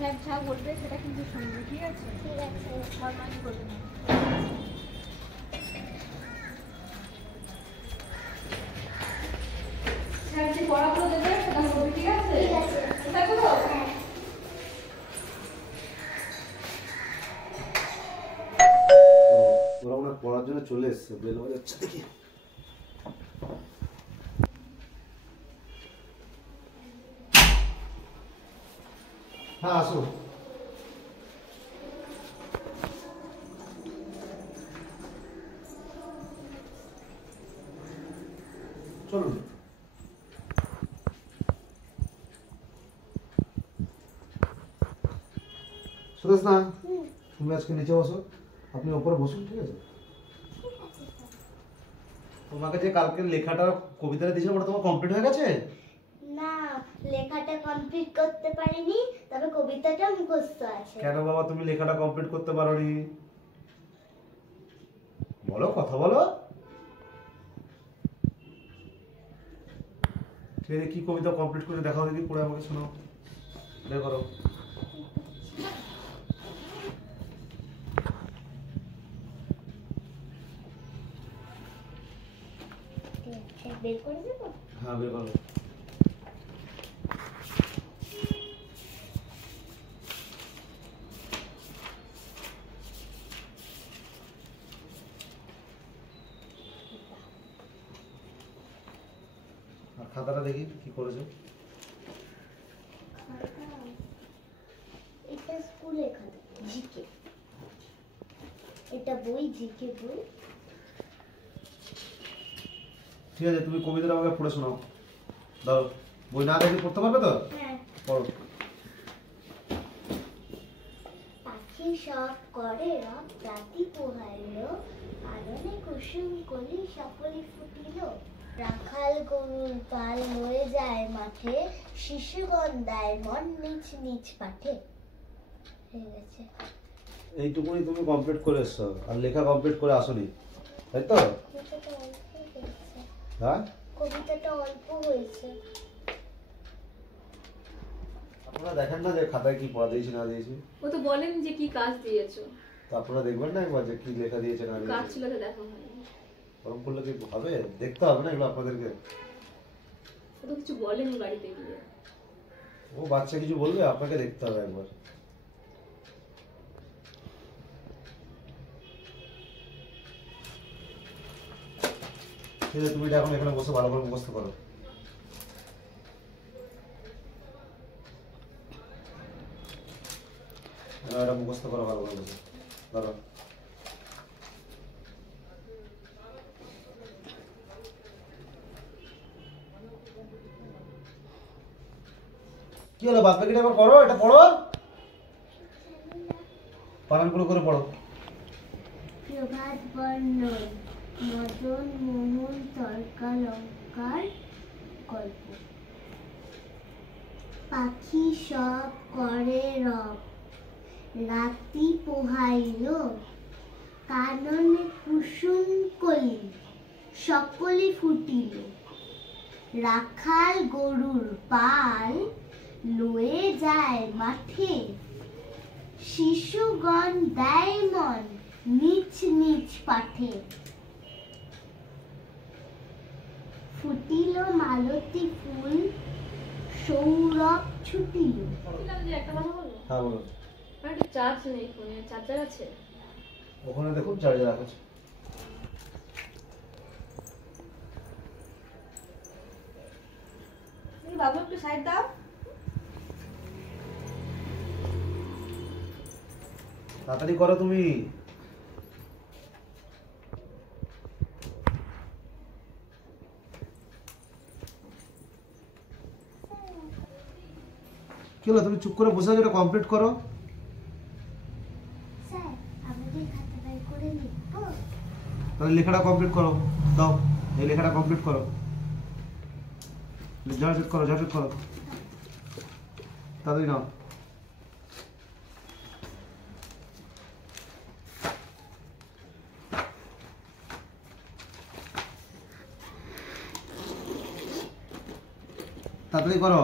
Sir যা বলবে সেটা কিন্তু শুনবে, ঠিক আছে? ঠিক আছে। ফরমালি করবে না। স্যার যে পড়াগুলো দেবে সেটা বলবে, ঠিক আছে? ঠিক আছে। দেখো তো? হ্যাঁ। ওরা ওনার পড়ার জন্য চলে এসছে, বেল বাজাচ্ছে দেখি। হ্যাঁ আসো। চলুন। সুরেশ না, তুমি আজকে নিচে বসো, আপনি ওপরে বসুন, ঠিক আছে? তোমাকে যে কালকে লেখাটা কবিতাটা দিয়েছিলাম ওটা তোমার কমপ্লিট হয়ে গেছে? না, লেখাটা কমপ্লিট করতে পারিনি, তবে কবিতাটা মুখস্থ আছে। কেন বাবা তুমি লেখাটা কমপ্লিট করতে পারোনি? বলো, কথা বলো। ঠিক আছে, কি কবিতা কমপ্লিট করে দেখাও দেখি, পড়ে আমাকে শোনাও, বের করো। বের করে দেবো? হ্যাঁ বের করো। আর খাতাটা দেখি কি করেছো। এটা স্কুলে খাতা, জিকে। এটা বই, জিকে বই। ঠিক আছে, তুমি কবিতাটা আমাকে পড়ে শোনাও। দাও, বই না দেখে পড়তে পারবে তো? হ্যাঁ। পড়ো। পাখি সব করে রব, রাতি পোহাইল, আননে কুসুম কলি সকলে ফুটিল। রাখাল গরুর পাল লয়ে যায় মাঠে, শিশুগণ দেয় মন নিচ নিচ পাঠে। হয়ে গেছে। এইটুকুনি তুমি কমপ্লিট করে এসছো, আর লেখা কমপ্লিট করে আসোনি, তাই তো? কবিতাটা অল্প হয়েছে। হ্যাঁ, কবিতাটা অল্প হয়েছে। আপনারা দেখেন না যে খাতায় কি পড়া দিয়েছি না দিয়েছি? ও তো বলেন যে কি কাজ দিয়েছো। তো আপনারা দেখবেন না একবার যে কি লেখা দিয়েছে না কাজ দিয়েছে? ছিল তো দেখা হয়নি। ওরকম করলে কি হবে? দেখতে হবে না এগুলো আপনাদেরকে? ও তো কিছু বলেনি বাড়িতে গিয়ে। ও বাচ্চা কিছু বলবে, আপনাকে দেখতে হবে একবার। ঠিক আছে, তুমি এটা এখন এখানে বসে ভালো করে মুখস্থ করো। এটা মুখস্থ করো ভালো করে বসে। ধরো। কি হলো, বাদ বাকিটা এবার করো, এটা পড়ো, বানানগুলো করে পড়ো। প্রভাত বর্ণন, মদন মোহন তর্কালঙ্কার গল্প। পাখি সব করে রব, রাতি পোহাইল, কাননে কুসুম কলি সকলে ফুটিল। রাখাল গরুর পাল লয়ে যায় মাঠে, শিশুগণ দেয় মন নিচ নিচ পাঠে। ফুটিল মালতী ফুল, সৌরভ ছুটিল। বলছিলাম যে একটা কথা বলবো। হ্যাঁ বলো। আমার একটু চার্জ নেই ফোনে, চার্জার আছে? ওখানে দেখুন চার্জার আছে। বাবু একটু সাইড দাও। তাড়াতাড়ি করো তুমি। কি হলো, তুমি চুপ করে বসে আছো, এটা কমপ্লিট করো। স্যার, আমাদের খাতা বের করে লিখবো? তাহলে লেখাটা কমপ্লিট করো, দাও এই লেখাটা কমপ্লিট করো, ঝাড়ঝাট করো, ঝাড়ঝাট করো, তাড়াতাড়ি নাও। তাড়াতাড়ি করো।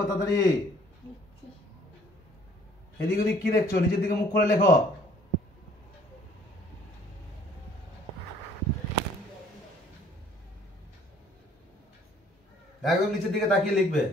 লেখো তাড়াতাড়ি। এদিক ওদিক কি দেখছো? নিচের দিকে মুখ করে লেখো। একদম নিচের দিকে তাকিয়ে লিখবে।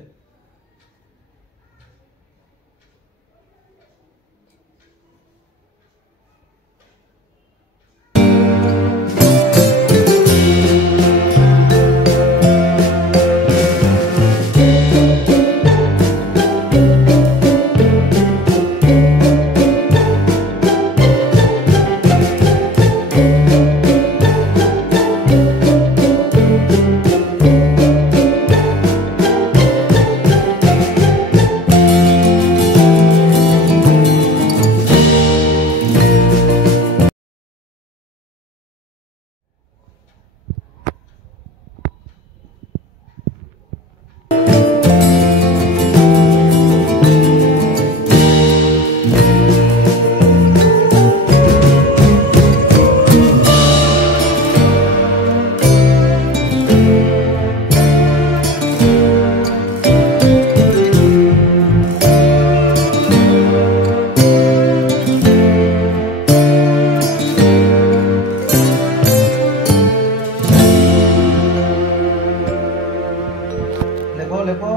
লেখো লেখো।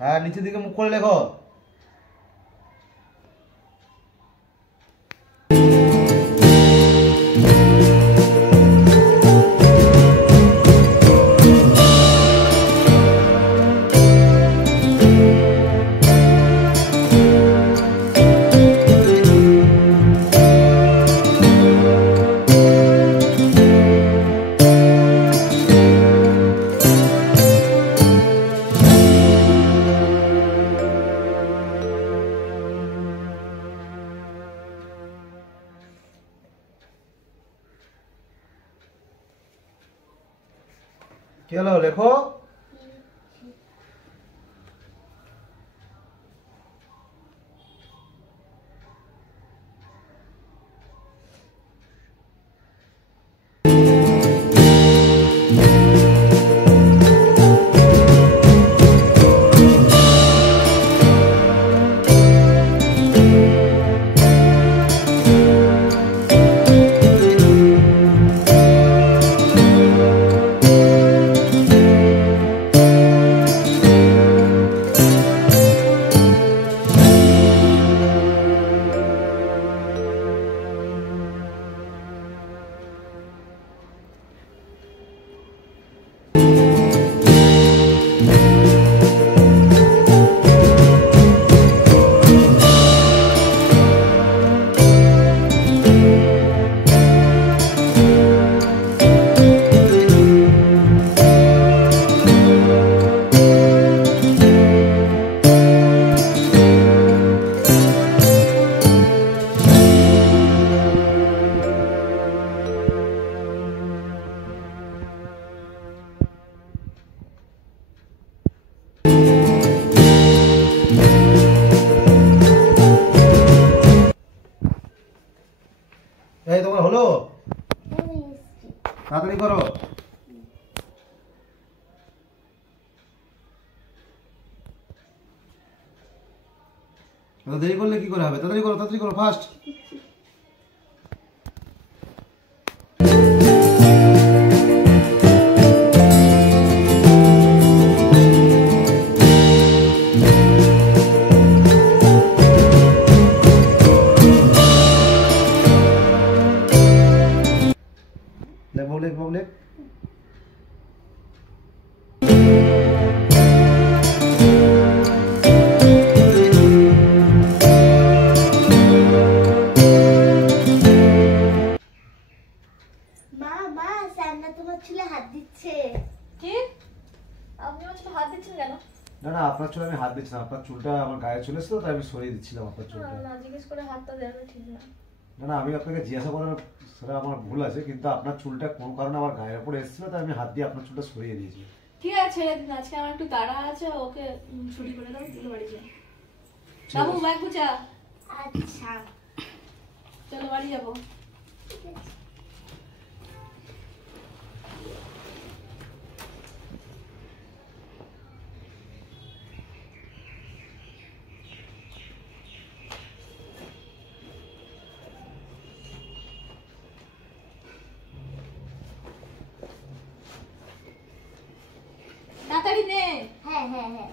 হ্যাঁ নিচের দিকে মুখ করে লেখো। কি হলো লেখো। এই তোমার হলো? তাড়াতাড়ি করো। এত দেরি করলে কি করে হবে? তাড়াতাড়ি করো ফাস্ট। লেখ। মা মা সান্না তোমার চুলে হাত দিচ্ছে। কি? আপনি আমার সাথে হাত দিচ্ছেন কেন? না না আপনার চুলে আমি হাত দিচ্ছি না, আপনার চুলটা আমার গায়ে চলে এসেছিল তাই আমি সরিয়ে দিচ্ছিলাম আপনার চুলটা। না জিজ্ঞেস করে হাতটা দেওয়া ঠিক না। না না আমি আপনাকে জিজ্ঞাসা করার সেটা আমার ভুল আছে, কিন্তু আপনার চুলটা কোনো কারণে আমার গায়ের উপরে এসেছিল তাই আমি হাত দিয়ে আপনার চুলটা সরিয়ে দিয়েছি। ঠিক আছে ছেড়ে দিন, আজকে আমার একটু তাড়া আছে, ওকে ছুটি করে দাও, চলো বাড়ি যাই। বাবু ব্যাগ গুছা। আচ্ছা চলো বাড়ি যাবো। ঠিক আছে। নে। হ্যাঁ হ্যাঁ হ্যাঁ